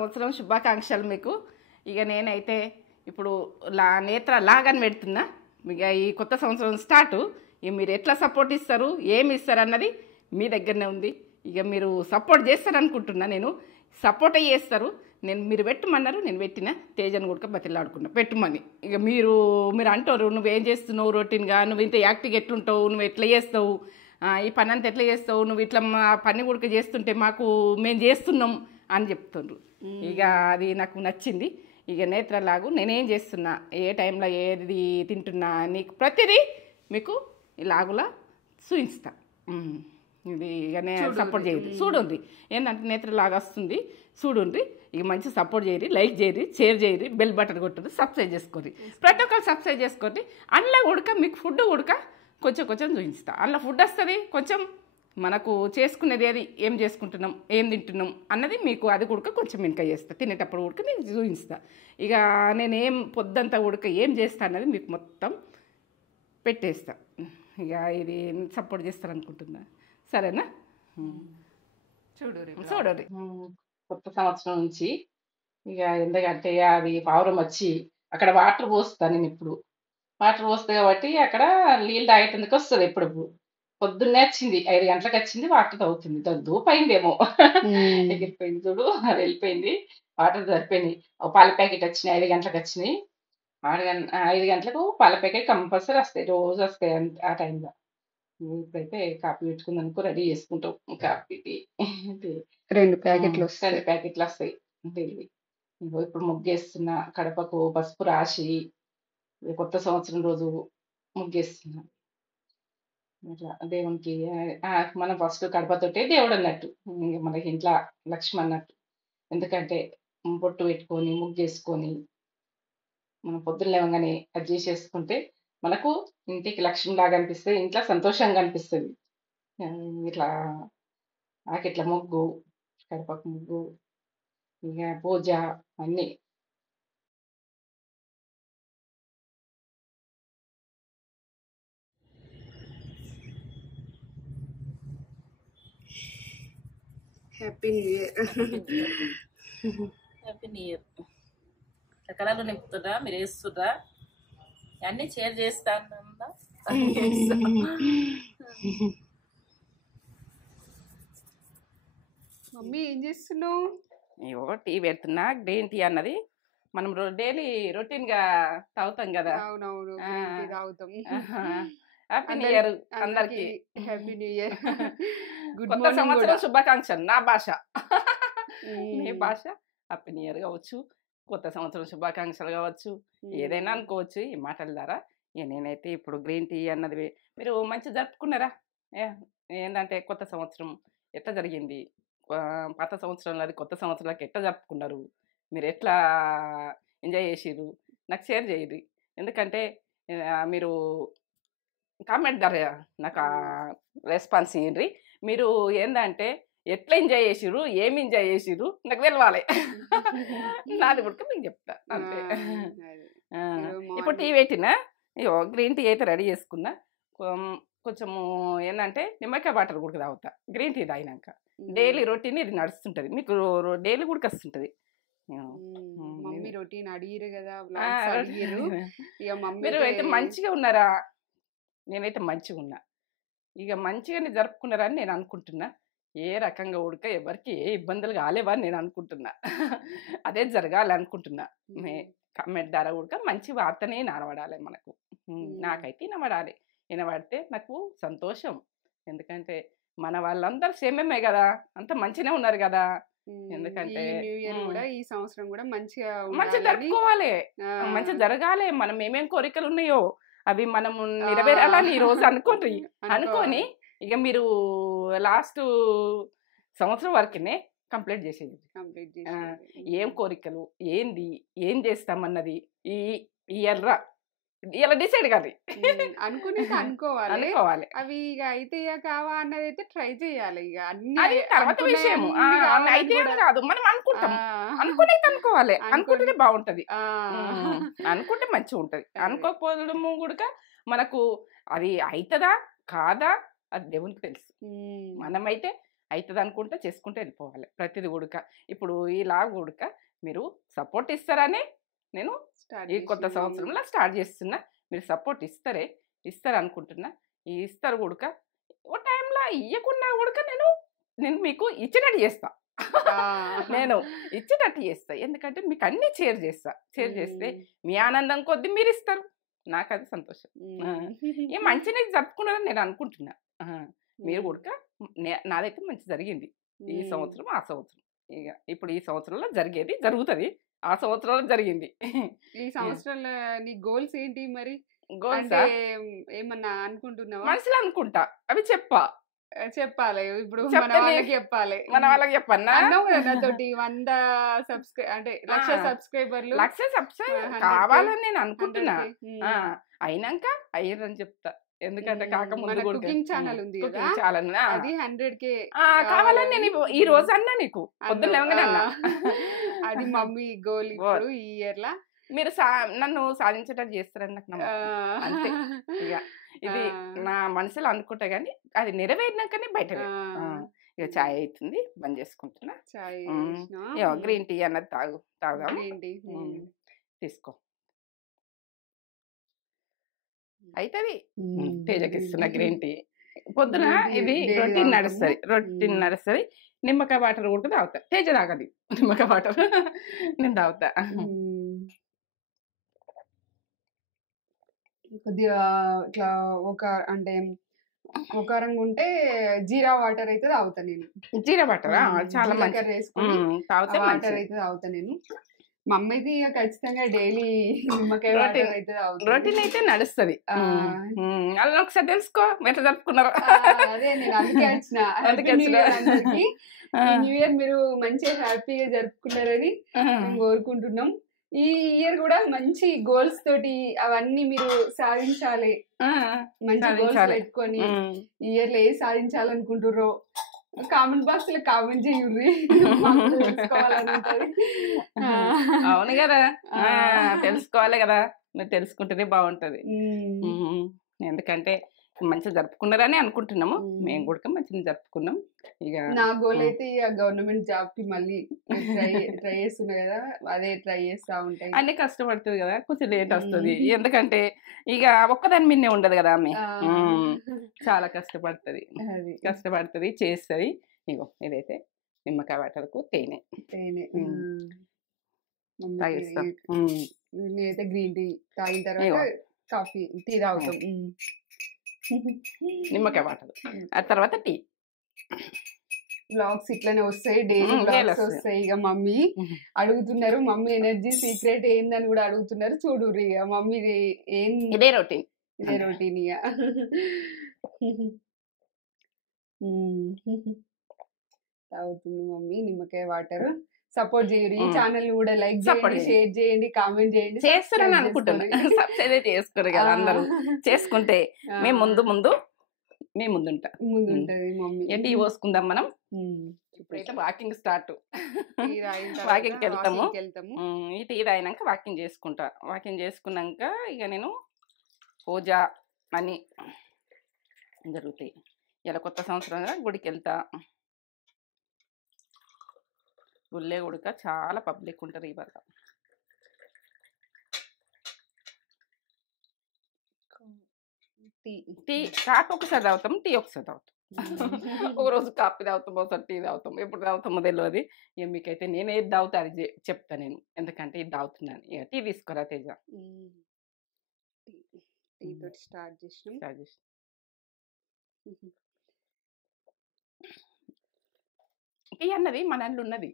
సంవత్సరం శుభాకాంక్షలు మీకు. ఇక నేనైతే ఇప్పుడు నేత్ర లాగని పెడుతున్నా. ఇక ఈ కొత్త సంవత్సరం స్టార్ట్. ఇక మీరు ఎట్లా సపోర్ట్ ఇస్తారు, ఏమి ఇస్తారు అన్నది మీ దగ్గరనే ఉంది. ఇక మీరు సపోర్ట్ చేస్తారనుకుంటున్నా. నేను సపోర్ట్ చేస్తారు. మీరు పెట్టమన్నారు, నేను పెట్టిన. తేజను కూడా బతిలాడుకున్నా పెట్టుమని. ఇక మీరు అంటారు, నువ్వేం చేస్తున్నావు రొటీన్గా, నువ్వు ఇంత యాక్టివ్గా ఎట్లుంటావు, నువ్వు ఎట్లా చేస్తావు, ఈ పని అంతా ఎట్లా చేస్తావు, నువ్వు ఇట్లా మా పని కూడా చేస్తుంటే మాకు మేము చేస్తున్నాం అని చెప్తుండ్రు. ఇక అది నాకు నచ్చింది. ఇక నేత్రలాగు నేనేం చేస్తున్నా, ఏ టైంలో ఏది తింటున్నా, నీకు ప్రతిదీ మీకు ఇలాగులా చూపిస్తా. ఇది ఇక నేను సపోర్ట్ చేయరు చూడండి. ఏంటంటే నేత్రలాగా వస్తుంది చూడండి. ఇక మంచి సపోర్ట్ చేయరు, లైక్ చేయరు, షేర్ చేయరు, బెల్ బటన్ కొట్టరు, సబ్స్క్రైబ్ చేసుకోండి. ప్రతి ఒక్కరు సబ్స్క్రైబ్ చేసుకోండి. అందులో ఉడక మీకు ఫుడ్ ఉడక కొంచెం చూపిస్తా. అందులో ఫుడ్ వస్తుంది కొంచెం, మనకు చేసుకునేది ఏది, ఏం చేసుకుంటున్నాం, ఏం తింటున్నాం అన్నది మీకు అది ఉడక కొంచెం ఇంకా చేస్తా. తినేటప్పుడు ఉడక నేను చూపిస్తా. ఇక నేనేం పొద్దంతా ఉడక ఏం చేస్తా అన్నది మీకు మొత్తం పెట్టేస్తా. ఇక ఇది సపోర్ట్ చేస్తారనుకుంటున్నా. సరేనా? చూడండి. కొత్త సంవత్సరం నుంచి ఇక ఎందుకంటే అది పావురం వచ్చి అక్కడ వాటర్ పోస్తాను. నేను ఇప్పుడు వాటర్ పోస్తుంది కాబట్టి అక్కడ నీళ్ళు తాగేందుకు వస్తుంది. ఎప్పుడప్పుడు పొద్దున్నే వచ్చింది, 5 గంటలకు వచ్చింది, వాటర్ తాగుతుంది. దూపైందేమో ఎగిరిపోయింది చూడు, అది వెళ్ళిపోయింది. వాటర్ సరిపోయింది. పాల ప్యాకెట్ వచ్చినాయి, 5 గంటలకు వచ్చినాయి. 5 గంటలకు పాల ప్యాకెట్ కంపల్సరీ వస్తాయి, రోజు వస్తాయి ఆ టైంలో. ఇప్పుడైతే కాఫీ పెట్టుకుందానికి రెడీ చేసుకుంటాం. కాఫీ 2 ప్యాకెట్లు వస్తాయి. ఇప్పుడు ముగ్గేస్తున్నా. కడపకు పసుపు రాసి కొత్త సంవత్సరం రోజు ముగ్గేస్తున్నా. ఇట్లా దేవునికి మనం ఫస్ట్ కడపతోటే దేవుడు అన్నట్టు, మనకి ఇంట్లో లక్ష్మి అన్నట్టు. ఎందుకంటే బొట్టు పెట్టుకొని ముగ్గేసుకొని మనం పొద్దున్న లేవగానే అది చేసేసుకుంటే మనకు ఇంటికి లక్ష్మిలాగా అనిపిస్తుంది, ఇంట్లో సంతోషంగా అనిపిస్తుంది. ఇట్లా ఆకిట్ల ముగ్గు, కడపకు ముగ్గు, ఇక పూజ అన్నీ. Happy new year. Happy new year. ఎక్కడాలు నింపుతుర్రా, మీరు వేస్తుర్రా, అన్నీ షేర్ చేస్తాను. మమ్మీ ఏం చేస్తున్నావు? ఇవో టీ పెడుతున్నా. గ్రీన్ టీ అన్నది మనం డైలీ రొటీన్గా తాగుతాం కదా. అవునవును, తాగుతాం. హ్యాపీ న్యూ ఇయర్ అందరికి. Happy new year. కొత్త సంవత్సరం శుభాకాంక్షలు. నా భాష, నీ భాష హ్యాపీ న్యూ ఇయర్ కావచ్చు, కొత్త సంవత్సరం శుభాకాంక్షలు కావచ్చు, ఏదైనా అనుకోవచ్చు ఈ మాటల ద్వారా. నేనైతే ఇప్పుడు గ్రీన్ టీ అన్నది మీరు మంచి జరుపుకున్నారా? ఏంటంటే కొత్త సంవత్సరం ఎట్లా జరిగింది, పాత సంవత్సరంలో అది కొత్త సంవత్సరాలకి ఎట్లా జరుపుకున్నారు, మీరు ఎట్లా ఎంజాయ్ చేసిర్రు, నాకు షేర్ చేయరు. ఎందుకంటే మీరు కామెంట్ ద్వారా నాకు రెస్పాన్స్ ఇయ్యండి. మీరు ఏంటంటే ఎట్లా ఎంజాయ్ చేసిర్రు, ఏమి ఎంజాయ్ చేసిర్రు నాకు తెలవాలి. నాది కూడా మీకు చెప్తా అంతే. ఇప్పుడు టీ పెట్టినా, ఇగో గ్రీన్ టీ అయితే రెడీ చేసుకున్నా. కొంచెము ఏంటంటే నిమ్మకాయ వాటర్ కూడా తాగుతా గ్రీన్ టీ తాగినాక. డైలీ రొటీన్ ఇది నడుస్తుంటుంది, మీకు డైలీ కూడా వస్తుంటుంది. మమ్మీ రొటీన్ అడిగిరు కదా, మీరు అయితే మంచిగా ఉన్నారా? నేనైతే మంచిగా ఉన్నా. ఇక మంచిగానే జరుపుకున్నారని నేను అనుకుంటున్నా. ఏ రకంగా ఉడక ఎవరికి ఏ ఇబ్బందులు కాలేవా అని నేను అనుకుంటున్నా. అదే జరగాలి అనుకుంటున్నా. కామెంట్ ద్వారా ఉడక మంచి వార్తనే వినబడాలి మనకు. నాకైతే వినబడితే నాకు సంతోషం. ఎందుకంటే మన వాళ్ళందరూ సేమే కదా, అంత మంచిగానే ఉన్నారు కదా. ఎందుకంటే న్యూ ఇయర్ కూడా ఈ సంవత్సరం కూడా మంచిగా జరుపుకోవాలి, మంచిగా జరగాలి. మనం ఏమేం కోరికలు ఉన్నాయో అవి మనము నెరవేరాలని ఈ రోజు అనుకొని ఇక మీరు లాస్ట్ సంవత్సరం వరకునే కంప్లీట్ చేసేది. ఏం కోరికలు ఏంది, ఏం చేస్తామన్నది ఈ ఇయర్రా ఇలా డిసైడ్ కాదు, అనుకోవాలి. అవి ఇక అయితే కావా అన్నది అయితే ట్రై చేయాలి. ఇక అది తర్వాత విషయం. అయితే కాదు, మనం అనుకుంటాం, అనుకోవాలి. అనుకుంటేనే బాగుంటది, అనుకుంటే మంచిగా ఉంటది. అనుకోకపోవడము కూడా మనకు అది అవుతుందా కాదా అది దేవునికి తెలుసు. మనమైతే అవుతుంది అనుకుంటే చేసుకుంటే వెళ్ళిపోవాలి ప్రతిది ఉడక. ఇప్పుడు ఇలా ఉడక మీరు సపోర్ట్ ఇస్తారని నేను స్టార్ట్ ఈ కొత్త చేసింది మమ్మీ. సంవత్సరంలో స్టార్ట్ చేస్తున్నా. మీరు సపోర్ట్ ఇస్తారు అనుకుంటున్నా. ఇస్తారు ఉడక. ఓ టైంలో ఇయ్యకున్నా ఉడక నేను మీకు ఇచ్చినట్టు చేస్తా. నేను ఇచ్చినట్టు చేస్తా. ఎందుకంటే మీకు అన్ని షేర్ చేస్తే మీ ఆనందం కొద్దీ మీరు ఇస్తారు. నాకు అది సంతోషం. ఈ మంచిని జరుపుకున్నారని నేను అనుకుంటున్నా. మీరు ఉడక నాదైతే మంచి జరిగింది ఈ సంవత్సరం ఆ సంవత్సరం. ఇక ఇప్పుడు ఈ సంవత్సరంలో జరుగుతుంది. ఆ సంవత్సరంలో జరిగింది. ఈ సంవత్సరంలో నీ గోల్స్ ఏంటి మరి? గోల్స్ అంటే ఏమన్నా అనుకుంటున్నావా? మనసులో అనుకుంటా, అవి చెప్పాలి. ఇప్పుడు మన చెప్తే వాళ్ళకి చెప్పాలి. మన వాళ్ళకి చెప్పన్నా. అన్నావు కదా నాతోటి 100 అంటే 1,00,000 సబ్స్క్రైబర్లు. 1,00,000 సబ్స్క్రైబర్ 100K కావాలని నేను అనుకుంటున్నా. 100K. అయినాక అయ్యారని చెప్తా. ఎందుకంటే మన కాకముందు కుకింగ్ ఛానల్ ఉంది కదా, కుకింగ్ ఛానల్ అది 100K కావాలని నేను ఈ రోజు అన్నా నీకు పొద్దున్న లేవగానే అన్నా. అది మమ్మీ గోల్ ఇప్పుడు ఈ ఇయర్ లా. మీరు నన్ను సాధించేటట్టు చేస్తారని నాకు నమ్మకం. అంతే. ఇక ఇది నా మనసులో అనుకుంటా కానీ అది నెరవేరినాకనే బయట. ఇక చాయ్ అవుతుంది, బంద్ చేసుకుంటున్నా. చాయ్ గ్రీన్ టీ అన్నది తాగుదాం. గ్రీన్ టీ తీసుకో. అవుతుంది. తేజకి ఇస్తున్నా గ్రీన్ టీ. పొద్దున ఇది రొటీన్ నడుస్తుంది. నిమ్మకాయ వాటర్ కూడా తాగుతా. తేజ తాగది నిమ్మకాయ వాటర్, నేను తాగుతా. కొద్దిగా ఇట్లా అంటే ఒక రంగు ఉంటే జీరా వాటర్ అయితే తాగుతా నేను. జీరా వాటర్ చాలా మంచిది. వేసుకుని వాటర్ అయితే తాగుతా నేను. మమ్మీ అయితే ఇక ఖచ్చితంగా డైలీ నిమ్మకాయ వాటర్ అయితే తాగుతా. రొటీన్ అయితే నడుస్తుంది. అలా ఒకసారి తెలుసుకో ఎట్లా జరుపుకున్నారు. అదే నేను అందుకే వచ్చిన. న్యూ ఇయర్ మీరు మంచిగా హ్యాపీగా జరుపుకున్నారని మేము కోరుకుంటున్నాం. ఈ ఇయర్ కూడా మంచి గోల్స్ తోటి అవన్నీ మీరు సాధించాలి. మంచి గోల్స్ పెట్టుకొని ఈ ఇయర్ లో ఏది సాధించాలనుకుంటుర్రో కామెంట్ బాక్స్ లో కామెంట్ చేయండి. అవును కదా, తెలుసుకోవాలి కదా. మీరు తెలుసుకుంటేనే బాగుంటది. ఎందుకంటే మంచిగా జరుపుకున్నారని అనుకుంటున్నాము. మేము కూడా మంచిగా జరుపుకున్నాం. ఇక నా గోల్ అయితే ఇక గవర్నమెంట్ జాబ్ కి మళ్ళీ ట్రై చేస్తున్నా కదా, అదే ట్రై చేస్తా ఉంటాయి. అన్ని కష్టపడుతుంది కదా, కొంచెం లేట్ వస్తుంది. ఎందుకంటే ఇక ఒక్కదాని మీదనే ఉండదు కదా ఆమె. చాలా కష్టపడుతుంది చేస్తుంది. ఇగో ఇదైతే నిమ్మకాయ వాటర్కు తేనె తాగిస్తాం. నేనైతే గ్రీన్ టీ తాగిన తర్వాత కాఫీ టీ తాగుతాం. నిమ్మకాయ వాటర్ ఆ తర్వాత టీ. బ్లాగ్స్ ఇట్లనే వస్తాయి, డైలీ బ్లాగ్స్ వస్తాయి. ఇక మమ్మీ అడుగుతున్నారు, మమ్మీ ఎనర్జీ సీక్రెట్ ఏందని కూడా అడుగుతున్నారు. చూడుర్రి ఇక మమ్మీ ఇదే రొటీన్ ఇక తాగుతుంది మమ్మీ నిమ్మకాయ వాటర్. సపోర్ట్ చేయండి. ఈ ఛానల్ కూడా లైక్ చేయండి, షేర్ చేయండి, కామెంట్ చేయండి. చేస్తారని అనుకుంటున్నాను. సబ్స్క్రైబ్ చేసుకోరు కదా అందరూ. చేసుకుంటే మేము ముందుంటది మమ్మీ. టీ పోసుకుందాం మనం. ఇప్పుడైతే వాకింగ్ స్టార్ట్. వాకింగ్కి వెళ్తాము. ఈ టీ తాగినాక వాకింగ్ చేసుకుంటా. వాకింగ్ చేసుకున్నాక ఇక నేను పూజ అని జరుగుతాయి. ఇలా కొత్త సంవత్సరంగా గుడికి వెళ్తా. గుళ్ళే గుడిక చాలా పబ్లిక్ ఉంటారు ఇవాళ. టీ కాఫీ ఒకసారి తాగుతాం, టీ ఒకసారి తాగుతాం. ఒక రోజు కాఫీ తాగుతాం, ఒకసారి టీ తాగుతాం. ఎప్పుడు తాగుతామో తెలియదు. ఇక మీకైతే నేను ఏది తాగుతా అది చెప్తా నేను. ఎందుకంటే ఇది తాగుతున్నాను. ఇక టీ తీసుకోరా తేజ. టీ తోటి స్టార్ట్ చేసినాం. టీ అన్నది మనల్లో ఉన్నది.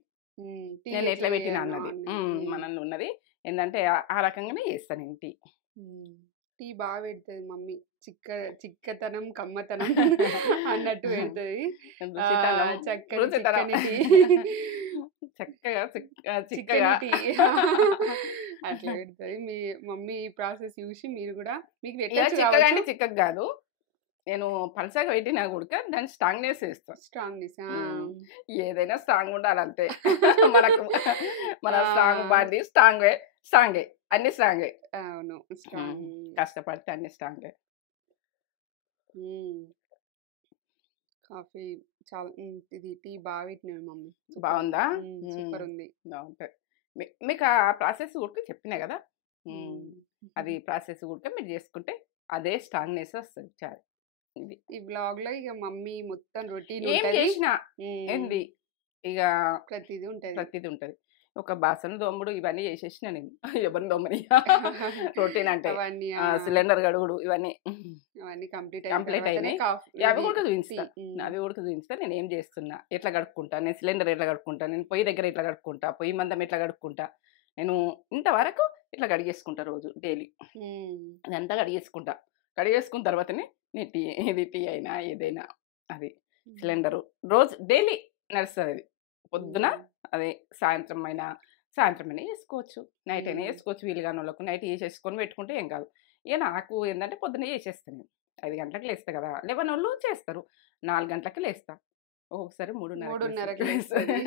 నేను ఎట్లా పెట్టినా అన్నది మనల్లో ఉన్నది. ఏంటంటే ఆ రకంగానే చేస్తాను నేను టీ. టీ బాగా పెడుతుంది మమ్మీ. చిక్కతనం కమ్మతనం అన్నట్టు పెడుతుంది. చక్కగా టీ అట్లా పెడుతుంది. మీ మమ్మీ ప్రాసెస్ చూసి మీరు కూడా మీకు చిక్కగా అంటే చిక్కగా కాదు, నేను పలసగా పెట్టినా కూడా దాన్ని స్ట్రాంగ్నెస్ వేస్తాను. స్ట్రాంగ్నెస్ ఏదైనా స్ట్రాంగ్ ఉండాలంటే మనకు. మన స్ట్రాంగ్ బాడీ స్ట్రాంగే అన్ని స్ట్రాంగే. అవును, కష్టపడితే అన్ని స్ట్రాంగే. కాఫీ చాలా ఇది టీ బాగా పెట్టినవి మమ్మీ. బాగుందా? సూపర్ ఉంది. బాగుంటుంది. మీకు ఆ ప్రాసెస్ కూడా చెప్పినా కదా, అది ప్రాసెస్ కూడా మీరు చేసుకుంటే అదే స్ట్రాంగ్నెస్ వస్తుంది చాలు. ఇది ఈ బ్లాగ్ లో ఇక మమ్మీ మొత్తం రొటీన్ ఏం చేసినా ఏంది ఇక ప్రతిదీ ఉంటది. ఒక బాసన దోముడు ఇవన్నీ చేసేసిన నేను. ఎవరిని దోమని రొటీన్ అంటే సిలిండర్ గడుగుడు ఇవన్నీ కంప్లీట్ అయినాయి. అవి కూడా చూపిస్తా నేను ఏం చేస్తున్నా, ఎట్లా గడుపుకుంటా, నేను సిలిండర్ ఎట్లా గడుపుకుంటా, నేను పొయ్యి దగ్గర ఎట్లా గడుపుకుంటా, పొయ్యి మందం ఎట్లా గడుపుకుంటా, నేను ఇంతవరకు ఇట్లా కడిగేసుకుంటా రోజు డైలీ. అదంతా కడిగేసుకున్న తర్వాతనే నేను టీ అయినా ఏదైనా అది సిలిండరు రోజు డైలీ నడుస్తుంది. అది పొద్దున అదే సాయంత్రం అయినా వేసుకోవచ్చు, నైట్ అయినా వేసుకోవచ్చు. వీలుగాని వాళ్ళకు నైట్ వేసేసుకొని పెట్టుకుంటే ఏం కాదు. ఇక నాకు ఏంటంటే పొద్దున్న చేసేస్తాను. 5 గంటలకు లేస్తా కదా, 11 వాళ్ళు చేస్తారు, 4 గంటలకి లేస్తా, ఒక్కొక్కసారి 3:30కి లేస్తుంది.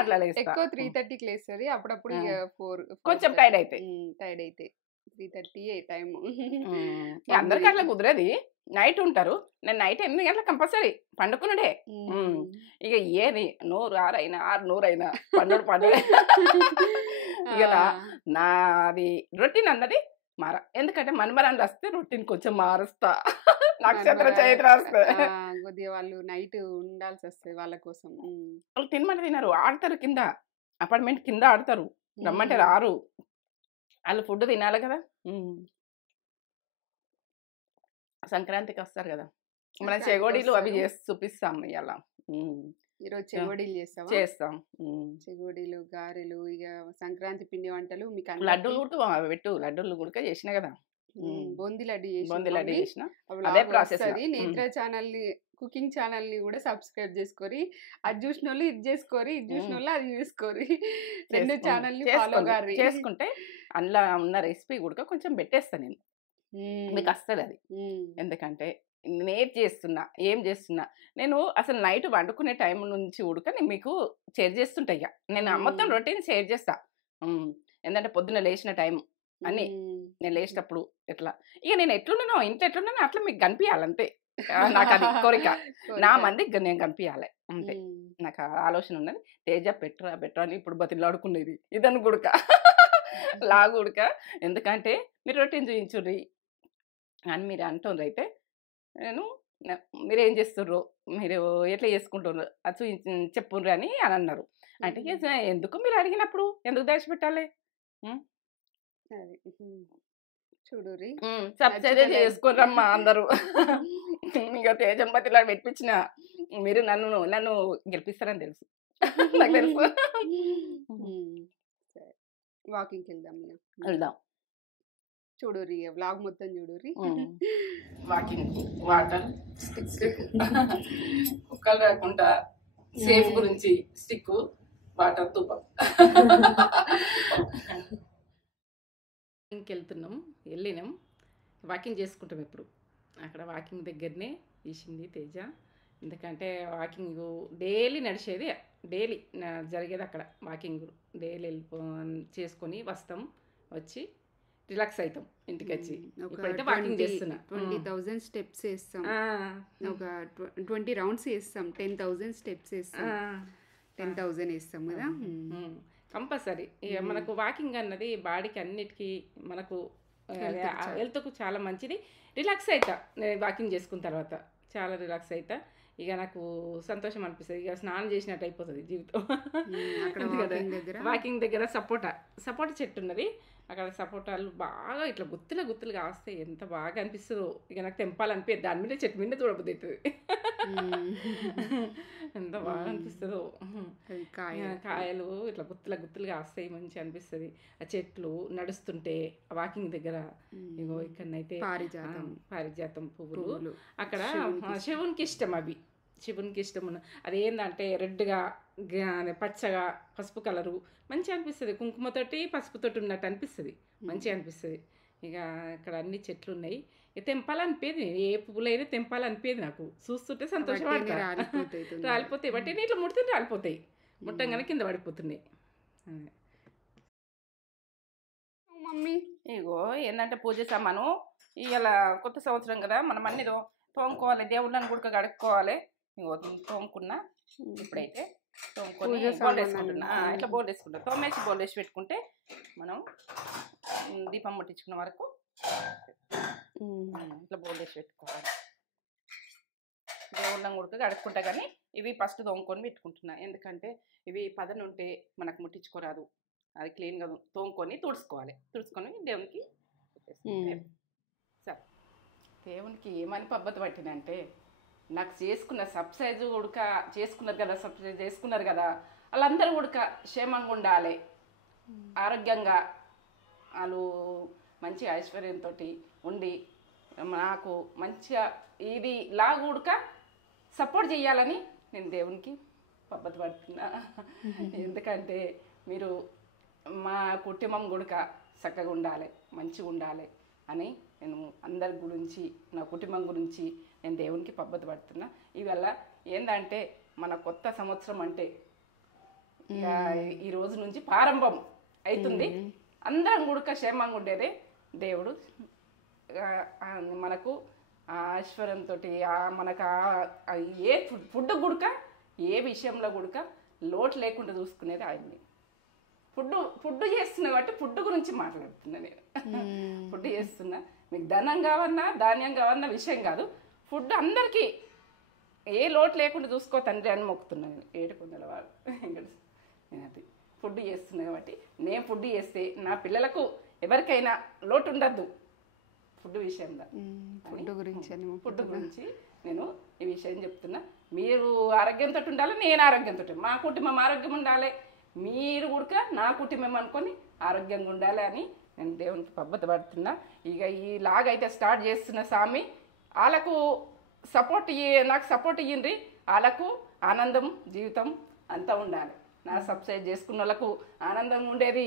అట్లా లేస్తా. ఎక్కువ 3:30కి లేస్తుంది. అప్పుడప్పుడు ఇక 4 కొంచెం టైర్డ్ అయితే 3:30 టైం. అందరికి అట్లా కుదరది, నైట్ ఉంటారు. నేను నైట్ 8 గంటలకు కంపల్సరీ పండుకున్నాడే. ఇక ఏది 100 అయినా 600 అయినా పండుగ ఇక నాది రొటీన్ అన్నది మార. ఎందుకంటే మనమరాలు వస్తే రొటీన్ కొంచెం మారుస్తా. నక్షత్ర చైత్ర వస్తే కొద్దిగా వాళ్ళు నైట్ ఉండాల్సి వస్తుంది వాళ్ళ కోసం. వాళ్ళు తినమంటే తినరు, ఆడతారు కింద, అపార్ట్మెంట్ కింద ఆడతారు, రమ్మంటే రారు. వాళ్ళు ఫుడ్ తినాలి కదా. సంక్రాంతికి వస్తారు కదా, మనం చెగోడీలు అవి చేసి చూపిస్తాం. ఇవాళ ఈరోజు చెగోడీలు చేస్తాం. చెగోడీలు, గారెలు, ఇక సంక్రాంతి పిండి వంటలు. మీకు లడ్డూలు కూడా పెట్టు, లడ్డూలు కూడా చేసిన కదా, బొంది లడ్డు చేసిన. అదే ప్రాసెస్. నేత్ర ఛానల్ కుకింగ్ ఛానల్ ని కూడా సబ్స్క్రైబ్ చేసుకోరి. అది చూసిన వాళ్ళు ఇది చేసుకోరి, ఇది చూసిన వాళ్ళు అది చేసుకోరి. 2 ఛానల్ ని ఫాలో చేసుకుంటే అందులో ఉన్న రెసిపీ కూడా కొంచెం పెట్టేస్తాను నేను, మీకు వస్తుంది అది. ఎందుకంటే నేను ఏం చేస్తున్నా నేను అసలు నైట్ వండుకునే టైం నుంచి ఉడక నేను మీకు షేర్ చేస్తుంటా. ఇక నేను మొత్తం రొటీన్ షేర్ చేస్తా. ఎందుకంటే పొద్దున్న లేచిన టైం అన్నీ, నేను లేచినప్పుడు ఎట్లా, ఇక నేను ఎట్లున్నానో ఇంట్లో ఎట్లున్నానో అట్లా మీకు కనిపించాలంతే. నాకు అది కోరిక, నా మంది నేను కనిపించాలి అంతే. నాకు ఆలోచన ఉన్నది. తేజ పెట్టరా అని ఇప్పుడు బతిలాడుకునేది ఇదని గుడక లాగుడక. ఎందుకంటే మీరు రొటీన్ చూయించుర్రి అని మీరు అంటున్నారు. అయితే మీరేం చేస్తుర్రు, మీరు ఎట్లా చేసుకుంటున్నారు అది చెప్పుర్రు అని అన్నారు. అంటే ఎందుకు మీరు అడిగినప్పుడు ఎందుకు దాచిపెట్టాలి, చూడుర్రి సబ్స్క్రైబ్ చేసుకుర్రమ్మా అందరూ. ఇంకా తేజం బతిలా పెట్టించిన మీరు నన్ను గెలిపిస్తారని తెలుసు, నాకు తెలుసు. వాకింగ్కి వెళ్దాం. చూడుర్రి వ్లాగ్ మొత్తం చూడుర్రి. వాకింగ్, వాటర్, స్టిక్ కుక్కలు రాకుండా సేఫ్ గురించి స్టిక్, వాటర్, తూపం. వెళ్ళినాం వాకింగ్ చేసుకుంటాం. ఇప్పుడు అక్కడ వాకింగ్ దగ్గరనే తీసింది తేజ. ఎందుకంటే వాకింగ్ డైలీ నడిచేది, డైలీ జరిగేది అక్కడ వాకింగ్. డైలీ చేసుకొని వస్తాం, వచ్చి రిలాక్స్ అవుతాం ఇంటికి వచ్చి. ఇప్పుడైతే వాకింగ్ చేస్తున్నా. 20,000 స్టెప్స్ వేస్తాం, ఒక 20 రౌండ్స్ వేస్తాం. 10,000 స్టెప్స్ వేస్తాం, 10,000 వేస్తాం కదా కంపల్సరీ. ఇక మనకు వాకింగ్ అన్నది బాడీకి అన్నిటికీ మనకు హెల్త్కు చాలా మంచిది. రిలాక్స్ అవుతా నేను వాకింగ్ చేసుకున్న తర్వాత, చాలా రిలాక్స్ అవుతా. ఇక నాకు సంతోషం అనిపిస్తుంది, ఇక స్నానం చేసినట్టు అయిపోతుంది జీవితం. వాకింగ్ దగ్గర సపోటా చెట్టు ఉన్నది. అక్కడ సపోటాలు బాగా ఇట్లా గుత్తులుగా వస్తాయి, ఎంత బాగా అనిపిస్తుందో. ఇక నాకు తెంపాలనిపించదు, దాని మీద చెట్టు మీద చూడబోతుంది అవుతుంది, ఎంత బాగా అనిపిస్తుందో. కాయలు ఇట్లా గుత్తులుగా వస్తాయి, మంచిగా అనిపిస్తుంది. ఆ చెట్లు నడుస్తుంటే వాకింగ్ దగ్గర. ఇగో ఇక్కడనైతే పారిజాతం పువ్వులు. అక్కడ శివునికి ఇష్టం, అవి శివునికి ఇష్టం. అదేంటంటే రెడ్గా పచ్చగా పసుపు కలరు మంచిగా అనిపిస్తుంది, కుంకుమతోటి పసుపుతోటి ఉన్నట్టు అనిపిస్తుంది, మంచిగా అనిపిస్తుంది. ఇక ఇక్కడ అన్ని చెట్లు ఉన్నాయి. తెంపాలనిపేది, ఏ పువ్వులు అయితే తెంపాలనిపేది నాకు. చూస్తుంటే సంతోషపడతా. రాలిపోతాయి, బట్టి ఇట్లా ముడితే రాలిపోతాయి, ముట్టంగానే కింద పడిపోతున్నాయి. మమ్మీ ఇగో ఏంటంటే పూజ సామాను. ఇవాళ కొత్త సంవత్సరం కదా, మనం అన్ని తోముకోవాలి, దేవుళ్ళని కూడా కడుక్కోవాలి. ఇంకో తోముకున్నా ఇప్పుడైతే తోముకొని పూజ బౌల్ సామాన్లు వేసుకుంటున్నా ఇట్లా బౌల్ వేసుకుంటా తోమేసి బౌల్ వేసి పెట్టుకుంటే మనం దీపం ముట్టించుకున్న వరకు ఇట్లా బౌల్ వేసి పెట్టుకోవాలి. దేవుళ్ళం కూడా కడుక్కుంటా కానీ ఇవి ఫస్ట్ తోముకొని పెట్టుకుంటున్నా, ఎందుకంటే ఇవి పదన ఉంటే మనకు ముట్టించుకోరాదు. అది క్లీన్గా తోముకొని తుడుచుకోవాలి, తుడుచుకొని దేవునికి సరే. దేవునికి ఏమని పద్ధతి పట్టినంటే నాకు చేసుకున్న సబ్సైజు ఉడక చేసుకున్నారు కదా, సబ్సైజ్ చేసుకున్నారు కదా, వాళ్ళందరూ ఉడక క్షేమంగా ఉండాలి, ఆరోగ్యంగా వాళ్ళు మంచి ఐశ్వర్యంతో ఉండి నాకు మంచిగా ఇది లాగా ఉడక సపోర్ట్ చేయాలని నేను దేవునికి పద్ధతి పడుతున్నా. ఎందుకంటే మీరు మా కుటుంబం గుడక చక్కగా ఉండాలి, మంచిగా ఉండాలి అని నేను అందరి గురించి నా కుటుంబం గురించి నేను దేవునికి పద్ధతి పడుతున్నా. ఇవల్ల ఏంటంటే మన కొత్త సంవత్సరం అంటే ఇక ఈ రోజు నుంచి ప్రారంభం అవుతుంది. అందరం గుడక క్షేమంగా ఉండేదే దేవుడు మనకు ఐశ్వర్యంతో మనకు ఏ ఫుడ్ గుడక ఏ విషయంలో గుడక లోటు లేకుండా చూసుకునేది ఆయన్ని. ఫుడ్ చేస్తున్నా కాబట్టి ఫుడ్ గురించి మాట్లాడుతున్నా నేను. ఫుడ్ చేస్తున్నా, మీకు ధనం కావన్నా ధాన్యం కావన్నా విషయం కాదు, ఫుడ్ అందరికీ ఏ లోటు లేకుండా చూసుకో తండ్రి అని మొక్కుతున్నాను నేను. 7 కొందల వాడు నేను అది ఫుడ్ చేస్తున్నా కాబట్టి నేను ఫుడ్ చేస్తే నా పిల్లలకు ఎవరికైనా లోటు ఉండద్దు ఫుడ్ విషయంలో. ఫుడ్ గురించి నేను ఈ విషయం చెప్తున్నా. మీరు ఆరోగ్యంతో ఉండాలి, నేను ఆరోగ్యంతో, మా కుటుంబం ఆరోగ్యం ఉండాలి, మీరు కూడా నా కుటుంబం అనుకొని ఆరోగ్యంగా ఉండాలి అని నేను దేవునికి పద్ధతి పడుతున్నా. ఇక ఈలాగైతే స్టార్ట్ చేస్తున్న స్వామి వాళ్ళకు సపోర్ట్ నాకు సపోర్ట్ ఇయ్యండి, వాళ్ళకు ఆనందం జీవితం అంతా ఉండాలి. నా సబ్స్క్రైబ్ చేసుకున్న వాళ్ళకు ఆనందంగా ఉండేది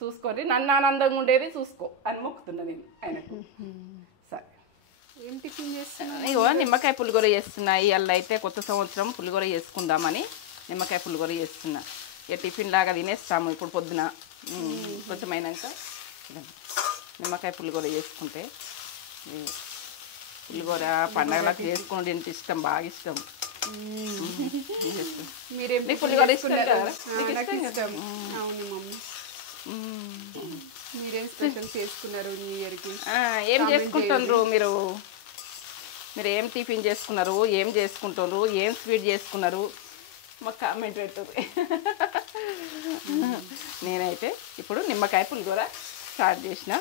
చూసుకొని నన్ను ఆనందంగా ఉండేది చూసుకో అని మొక్కుతున్నా నేను ఆయనకు. సరే, ఏం టిఫిన్ చేస్తున్నా? ఇగో నిమ్మకాయ పులిగూర చేస్తున్నా. ఇవాళ అయితే కొత్త సంవత్సరం పులిగూర చేసుకుందామని నిమ్మకాయ పులిగూర చేస్తున్నా. ఇక టిఫిన్ లాగా తినేస్తాము ఇప్పుడు పొద్దున కొంచెం అయినాక నిమ్మకాయ పులిగూర చేసుకుంటే. పులిగూర పండగలకు చేసుకుని ఎంత ఇష్టం, బాగా ఇష్టం. మీరేం పులిగూర ఇష్టం కదా? అవును మమ్మీ. మీరేం స్పెషల్ చేసుకున్నారు న్యూ ఇయర్కి? ఏం చేసుకుంటున్నారు మీరు? మీరు ఏం టిఫిన్ చేసుకున్నారు, ఏం చేసుకుంటున్నారు, ఏం స్వీట్ చేసుకున్నారు మాకు కామెంట్ పెట్టరు. నేనైతే ఇప్పుడు నిమ్మకాయ పులిగూర స్టార్ట్ చేసిన.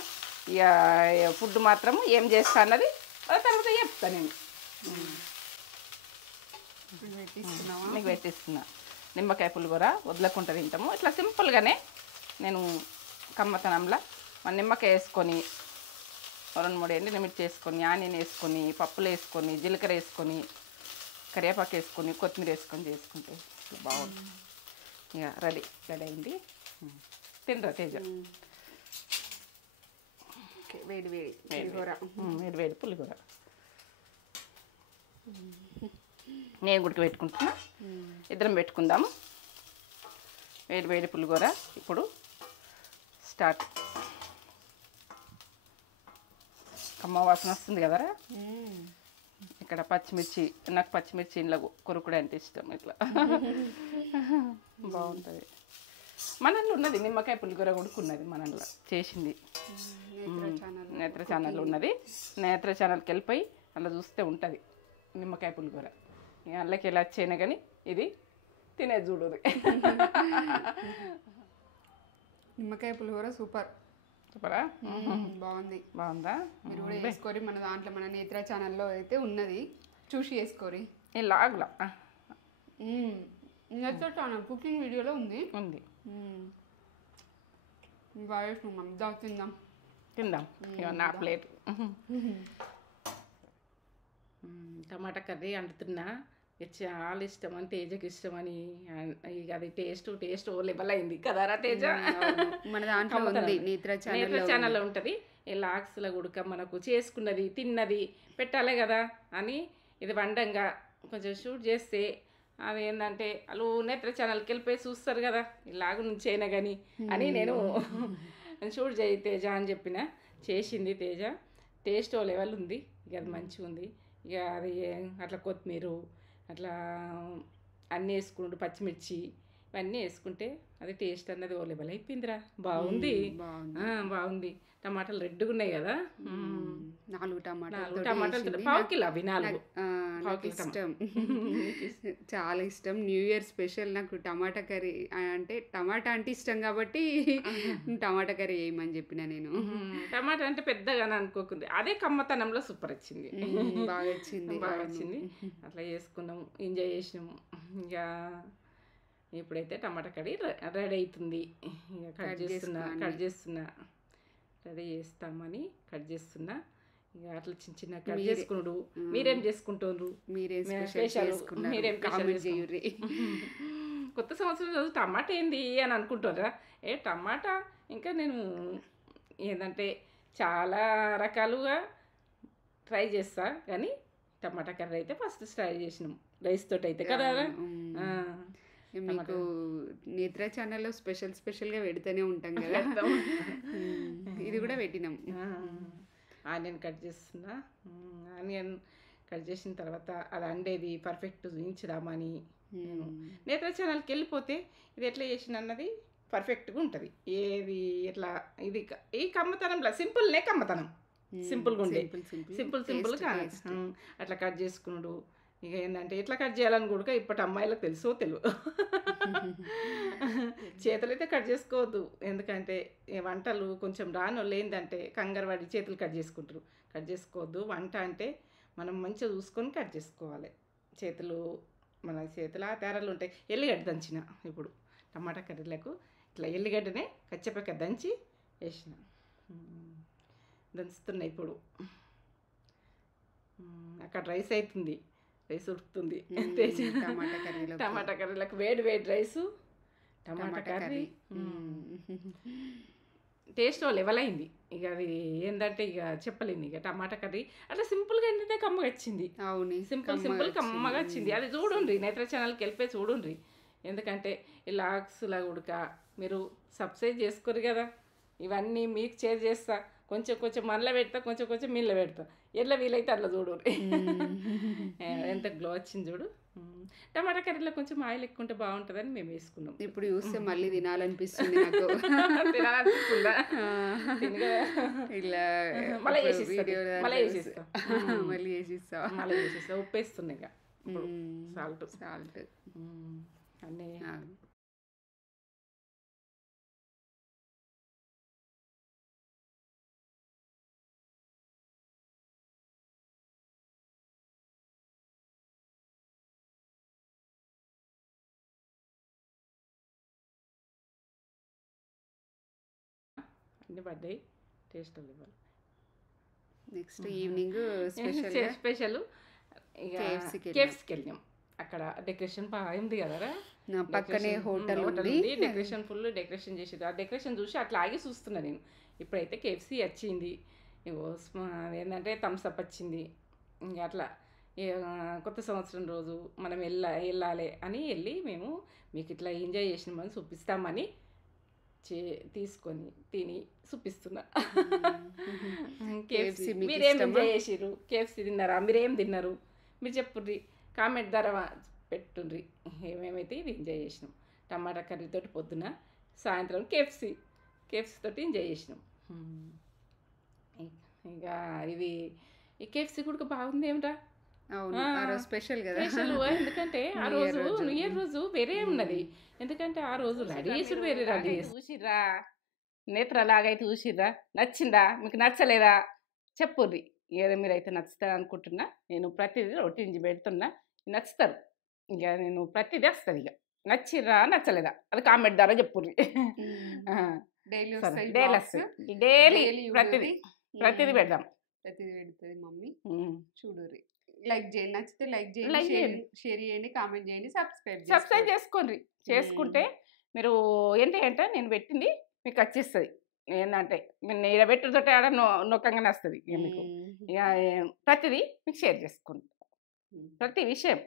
ఇక ఫుడ్ మాత్రం ఏం చేస్తా అన్నది తర్వాత చెప్తాను నేను. మీకు పెట్టిస్తున్నా. నిమ్మకాయ పులిగూర వదలకుండా తింటాము ఇట్లా సింపుల్గానే. నేను కమ్మతనంలో మన నిమ్మకాయ వేసుకొని 2-3 ఎండుమిర్చి వేసుకొని, ఆనియన్ వేసుకొని, పప్పులు వేసుకొని, జీలకర్ర వేసుకొని, కరివేపాకు వేసుకొని, కొత్తిమీర వేసుకొని చేసుకుంటే ఇట్లా బాగుంటుంది. ఇక రెడీ అయింది. తినరా తేజ? వేడి వేడి పులిహోర. వేడి వేడి పులిహోర నేను గుడికి పెట్టుకుంటున్నా. ఇద్దరం పెట్టుకుందాము. వేడి వేడి పులిహోర ఇప్పుడు స్టార్ట్. కమ్మ వాసన వస్తుంది కదరా. ఇక్కడ పచ్చిమిర్చి, నాకు పచ్చిమిర్చి ఇంట్లో కొరుకుడు అంటే ఇష్టం. ఇట్లా బాగుంటుంది. మనల్లో ఉన్నది నిమ్మకాయ పులిహోర కొడుకున్నది, మనలో చేసింది నేత్ర ఛానల్ ఉన్నది. నేత్ర ఛానల్కి వెళ్ళిపోయి అలా చూస్తే ఉంటుంది నిమ్మకాయ పులిహోర. అందులోకి ఎలా వచ్చైనా కానీ ఇది తినే చూడదు. నిమ్మకాయ పులిహోర సూపర్. సూపరా? బాగుంది. బాగుందా? మీరు కూడా వేసుకోరి. మన దాంట్లో మన నేత్ర ఛానల్లో అయితే ఉన్నది, చూసి వేసుకోరి. లాగులా నేత్ర ఛానల్ కుకింగ్ వీడియోలో ఉంది. బాగా వేసుకున్నాం. దా తిందాం. తిందాం. నా ప్లేట్ టమాటా కర్రీ వండుతున్నా. చాలా ఇష్టం అని తేజకి ఇష్టమని. ఇక అది టేస్ట్ లెవెల్ అయింది కదరా తేజ? మన దాంట్లో ఉంది, నేత్ర ఛానల్లో ఉంటుంది. ఈ లాక్స్లో గుడక మనకు చేసుకున్నది తిన్నది పెట్టాలి కదా అని ఇది వండంగా కొంచెం షూట్ చేస్తే అది ఏంటంటే వాళ్ళు నేత్ర ఛానల్కి వెళ్ళిపోయి చూస్తారు కదా ఇలాగ నుంచి అయినా కానీ అని నేను షూట్ చేయి తేజ అని చెప్పిన. చేసింది తేజ. టేస్ట్ లెవెల్ ఉంది. ఇక అది మంచిగా ఉంది. ఇక అది అట్లా కొత్తిమీర అట్లా అన్నీ వేసుకుంటూ పచ్చిమిర్చి ఇవన్నీ వేసుకుంటే అది టేస్ట్ అన్నది ఓ లెవెల్ అయిపోయిందిరా. బాగుంది, బాగుంది. టమాటాలు రెడ్గా ఉన్నాయి కదా. 4 టమాటాలు పావు కిలో అవి 4. ఇష్టం, చాలా ఇష్టం. న్యూ ఇయర్ స్పెషల్ నాకు టమాటా కర్రీ అంటే, టమాటా అంటే ఇష్టం కాబట్టి టమాటా కర్రీ వేయమని చెప్పిన నేను. టమాటా అంటే పెద్దగా అనుకోకుంది, అదే కమ్మతనంలో సూపర్ వచ్చింది, బాగా వచ్చింది. అట్లా చేసుకున్నాము, ఎంజాయ్ చేసినాము. ఇక ఇప్పుడైతే టమాటా కర్రీ రెడీ అవుతుంది. ఇక కట్ చేస్తున్నా రెడీ చేస్తామని కట్ చేస్తున్నా. ఇక అట్లా చిన్న చిన్న కట్ చేసుకున్నాడు. మీరేం చేసుకుంటున్నారు? కొత్త సంవత్సరం రోజు టమాటా ఏంది అని అనుకుంటారా? టమాటా ఇంకా నేను ఏంటంటే చాలా రకాలుగా ట్రై చేస్తా, కానీ టమాటా కర్రీ అయితే ఫస్ట్ ట్రై చేసినాం రైస్ తోటి అయితే కదా. మీకు నేత్ర ఛానల్లో స్పెషల్గా పెడుతూనే ఉంటాం కదా, ఇది కూడా పెట్టినాం. ఆనియన్ కట్ చేస్తున్నా. ఆనియన్ కట్ చేసిన తర్వాత అది అండేది పర్ఫెక్ట్ చూపించుదామని నేత్ర ఛానల్కి వెళ్ళిపోతే ఇది ఎట్లా చేసిన అన్నది పర్ఫెక్ట్గా ఉంటుంది. ఏది ఎట్లా ఇది ఈ కమ్మతనంలో సింపుల్నే కమ్మతనం, సింపుల్గా ఉండే సింపుల్గా అట్లా కట్ చేసుకున్నాడు. ఇక ఏంటంటే ఎట్లా కట్ చేయాలని కూడా ఇప్పటి అమ్మాయిలకు తెలుసో తెలియదు. చేతులైతే కట్ చేసుకోవద్దు, ఎందుకంటే వంటలు కొంచెం రానోళ్ళు ఏంటంటే కంగారు చేతులు కట్ చేసుకుంటారు. కట్ చేసుకోవద్దు. వంట అంటే మనం మంచిగా చూసుకొని కట్ చేసుకోవాలి. మన చేతులు ఆ తేరాలు ఉంటాయి. ఎల్లిగడ్డ దంచిన ఇప్పుడు టమాటా కర్రీలకు ఇట్లా ఎల్లిగడ్డనే కచ్చపక్క దంచి వేసిన, దంచుతున్నా. ఇప్పుడు అక్కడ రైస్ అవుతుంది, రైస్ ఉడుకుతుంది. టమాటా కర్రీలకు వేడి rice tomato curry taste level అయింది. ఇక అది ఏంటంటే ఇక చెప్పలేను. ఇక టమాటా కర్రీ అట్లా సింపుల్గా ఏంటంటే కమ్మగా వచ్చింది. అవును, సింపుల్ కమ్మగా వచ్చింది. అది చూడండి, నేత్ర ఛానల్కి వెళ్ళిపోయి చూడండి. ఎందుకంటే ఇలా ఆక్సులా ఉడక మీరు సబ్స్క్రైబ్ చేసుకోరు కదా, ఇవన్నీ మీకు షేర్ చేస్తా. కొంచెం మనలో పెడతా, కొంచెం మీలో పెడతా. ఎట్లా వీలైతే అట్లా చూడు. ఎంత గ్లో వచ్చింది చూడు. టమాటా కర్రీలో కొంచెం ఆయిల్ ఎక్కువ ఉంటే బాగుంటుందని మేము వేసుకున్నాం. ఇప్పుడు చూస్తే మళ్ళీ తినాలనిపిస్తుంది నాకు. ఇలా మళ్ళీ వేసిస్తా ఉప్పేస్తున్నా. ఇక సాల్ట్ అన్నీ అన్నీ పడ్డాయి. టేస్ట్ ఇవ్వాలి. నెక్స్ట్ ఈవినింగ్ స్పెషల్ ఇక కేఎఫ్సీకి వెళ్ళాం. అక్కడ డెకరేషన్ బాగా ఉంది కదా, పక్కనే హోటల్ ఉంది. డెకరేషన్ ఫుల్ డెకరేషన్ చేసేది. ఆ డెకరేషన్ చూసి అట్లా ఆగి చూస్తున్నా నేను. ఇప్పుడైతే కేఎఫ్సీ వచ్చింది. ఏంటంటే థమ్స్అప్ వచ్చింది. ఇంకా అట్లా కొత్త సంవత్సరం రోజు మనం వెళ్ళాలి అని వెళ్ళి మేము మీకు ఇట్లా ఎంజాయ్ చేసినామని చూపిస్తామని తీసుకొని తిని చూపిస్తున్నా. కేఎఫ్సీ మీరేం ఎంజాయ్ చేసిర్రు? కేఎఫ్సీ తిన్నారా? మీరేం తిన్నారు? మీరు చెప్పుర్రి, కామెంట్ ద్వారా పెట్టుండ్రి. ఏమేమైతే ఇది ఎంజాయ్ చేసినాం. టమాటా కర్రీతోటి పొద్దున, సాయంత్రం కేఎఫ్సీ తోటి ఎంజాయ్ చేసినాం. ఇక ఇది ఈ కేఎఫ్సీ కూడా బాగుంది ఏమిటా. స్పెషల్ కదా, ఎందుకంటే ఆ రోజు న్యూ ఇయర్ రోజు వేరే ఉన్నది. ఎందుకంటే ఆ రోజు రెడీ చేసుడు వేరే. రెడీ చూసిర్రా, నేత్ర లాగైతే చూసిర్రా, నచ్చిందా? మీకు నచ్చలేదా చెప్పుర్రి. ఏదో మీరైతే నచ్చుతారు అనుకుంటున్నా. నేను ప్రతిదీ రొటీన్ పెడుతున్నా, నచ్చుతారు. ఇక నేను ప్రతిదీ వస్తుంది. ఇక నచ్చిర్రా నచ్చలేదా అది కామెంట్ ద్వారా చెప్పుర్రి. డైలీ ప్రతిదీ పెడదాం. ప్రతిదీ పెడుతుంది మమ్మీ, చూడుర్రి. లైక్ చేయండి, నచ్చితే లైక్ చేయండి, షేర్ చేయండి, కామెంట్ చేయండి, సబ్స్క్రైబ్ చేసుకోండి. చేసుకుంటే మీరు ఏంటంటే నేను పెట్టింది మీకు వచ్చేస్తుంది. ఏంటంటే మీరు ఇలా పెట్టుతో ఆడ నొక్కంగానే వస్తుంది. ఇక మీకు ఇక ప్రతిదీ మీకు షేర్ చేసుకోండి, ప్రతి విషయం.